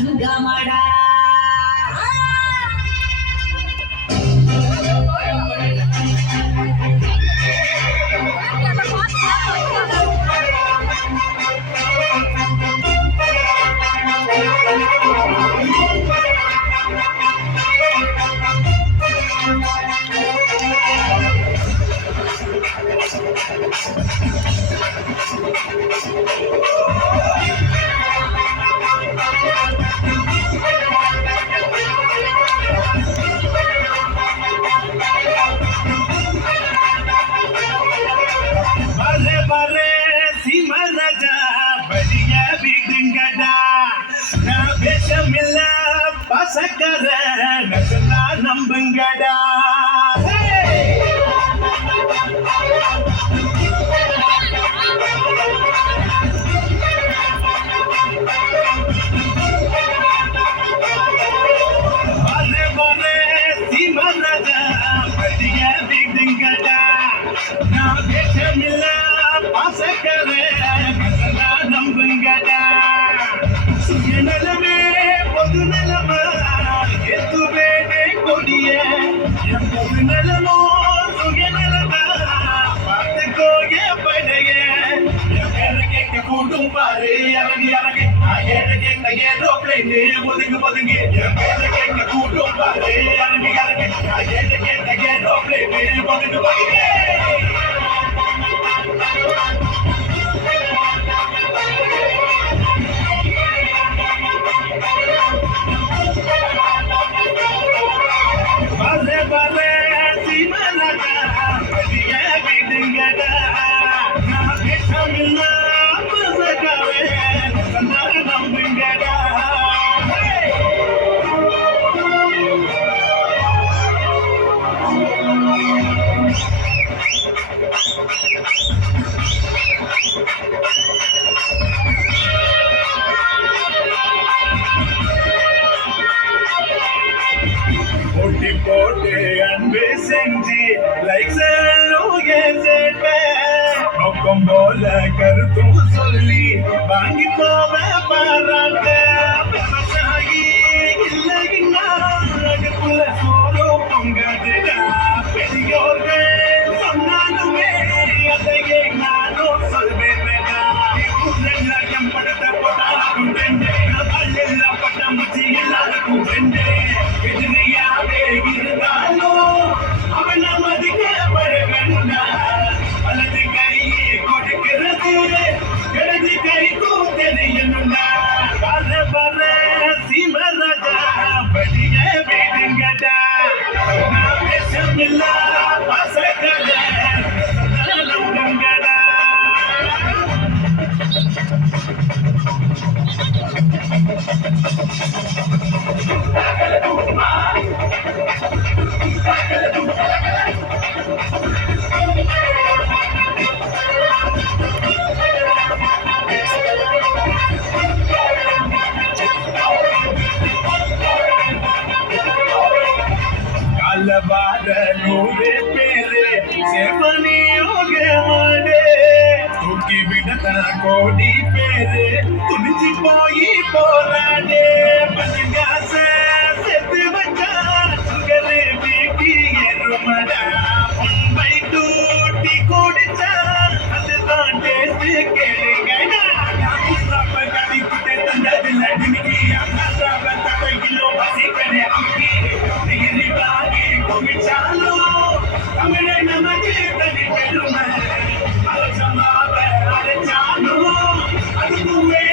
தங்கமடா பசக்கர நசனா நம்புங்கடா சீமராஜா படிய வீடுங்கடா நான் பேசமில்ல பசக்கர நசனா நம்புங்கடா சுயநலமே பொது நலமா எதுவேனே கொடிய என் பொது நலமோ சுயநலமா பார்த்துக்கோ என் படைய என் பேரை கேட்க கூட்டும் பாரு இறங்கி இறங்கி ஏழை கேட்ட ஏரோப்ளைன் ஒதுங்கு ஒதுங்கி என் பேரை கேட்க கூட்டும் பாரு இறங்கி இறங்கி ஏழை கேட்ட ஏரோப்ளைன் ஒதுங்கு ஒதுங்கி போட்டு அன்பு செஞ்சு லைக்ஸ் நோக்கம் போல கருத்தும் சொல்லி வாங்கி போவ பாராட்ட விவசாயி இல்லைன்னா அதுக்குள்ள சோறும் பொங்காதுடா பெரியோர்கள் சொன்னாலுமே அதையே நானும் சொல்வேன் படத்தை போட்டாலும் பட்ட முச்சி எல்லாருக்கும் எதிரியாவே இருந்தாலும் அவன் மதிக்கப்பட வேண்டாம் வலது கையை கொடுக்கிறது இடது கைக்கும் தெரியணும்டா வர வர சீமராஜா படிய வீடுங்கடா நான் பேசமில்ல பசக்கட நம்புங்கடா காலவார 100 பேரு செவனியோக மாடே தூக்கி விடத்தான் கோடி பேரு துணிஞ்சு போய் போராடே பசங்காச செத்து வச்சா சுகரு பிபி எருமடா உண்மை தூட்டி குடிச்சா அதுதான் டேஸ்ட் கேளுங்கடா கடிக்கிட்டு தந்ததில்ல டிமிக்கி அம்மா தடையிலோ வசிக்கனே அமுக்கி தமிழை நமக்கு தனி பெருமை அலட்சமாக அழைச்சாலும் அதுக்குமே